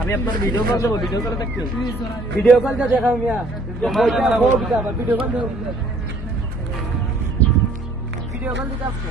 আমি আপনার video call দেবো, ভিডিও কল দেখতে ভিডিও কলটা দেখাও মিয়া, ভিডিও কল দিতে আসছে।